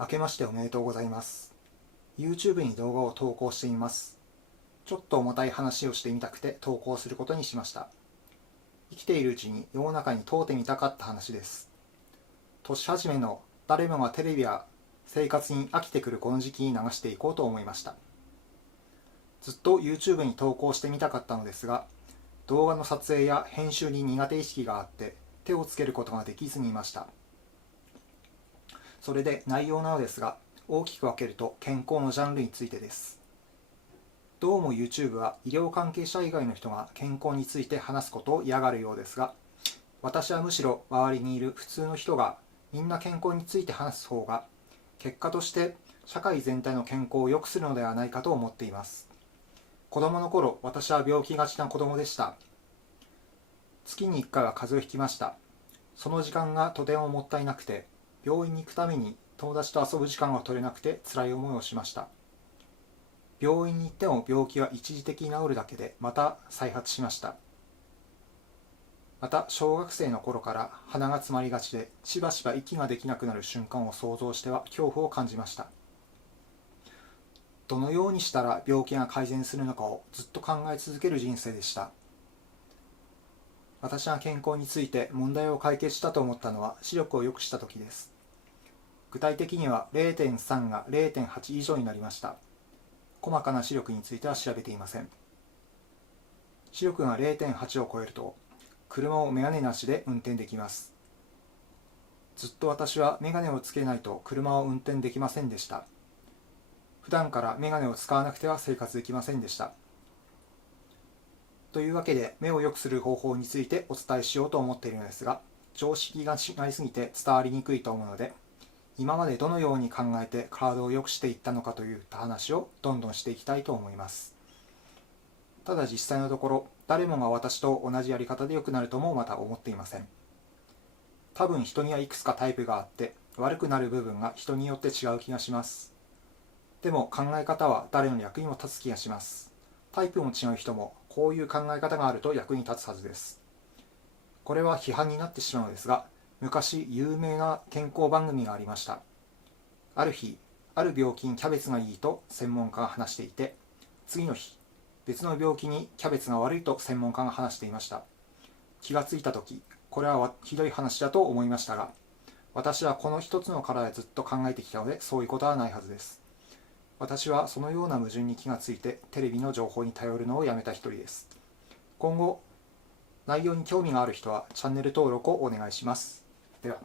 明けましておめでとうございます。YouTube に動画を投稿してみます。ちょっと重たい話をしてみたくて投稿することにしました。生きているうちに世の中に問うてみたかった話です。年始めの誰もがテレビや生活に飽きてくるこの時期に流していこうと思いました。ずっと YouTube に投稿してみたかったのですが、動画の撮影や編集に苦手意識があって手をつけることができずにいました。それで内容なのですが、大きく分けると健康のジャンルについてです。どうも YouTube は医療関係者以外の人が健康について話すことを嫌がるようですが、私はむしろ周りにいる普通の人がみんな健康について話す方が、結果として社会全体の健康を良くするのではないかと思っています。子供の頃、私は病気がちな子供でした。月に1回は風邪をひきました。その時間がとてももったいなくて、病院に行くために友達と遊ぶ時間が取れなくて辛い思いをしました。病院に行っても病気は一時的に治るだけでまた再発しました。また小学生の頃から鼻が詰まりがちでしばしば息ができなくなる瞬間を想像しては恐怖を感じました。どのようにしたら病気が改善するのかをずっと考え続ける人生でした。私が健康について問題を解決したと思ったのは視力を良くした時です。具体的には 0.3 が 0.8 以上になりました。細かな視力については調べていません。視力が 0.8 を超えると車をメガネなしで運転できます。ずっと私はメガネをつけないと車を運転できませんでした。普段からメガネを使わなくては生活できませんでした。というわけで目を良くする方法についてお伝えしようと思っているのですが、常識が違いすぎて伝わりにくいと思うので、今までどのように考えて体を良くしていったのかといった話をどんどんしていきたいと思います。ただ実際のところ、誰もが私と同じやり方で良くなるともまた思っていません。多分人にはいくつかタイプがあって、悪くなる部分が人によって違う気がします。でも考え方は誰の役にも立つ気がします。タイプも違う人もこういう考え方があると役に立つはずです。これは批判になってしまうのですが、昔有名な健康番組がありました。ある日、ある病気にキャベツがいいと専門家が話していて、次の日、別の病気にキャベツが悪いと専門家が話していました。気がついたとき、これはひどい話だと思いましたが、私はこの一つの殻でずっと考えてきたので、そういうことはないはずです。私はそのような矛盾に気がついて、テレビの情報に頼るのをやめた一人です。今後、内容に興味がある人はチャンネル登録をお願いします。では。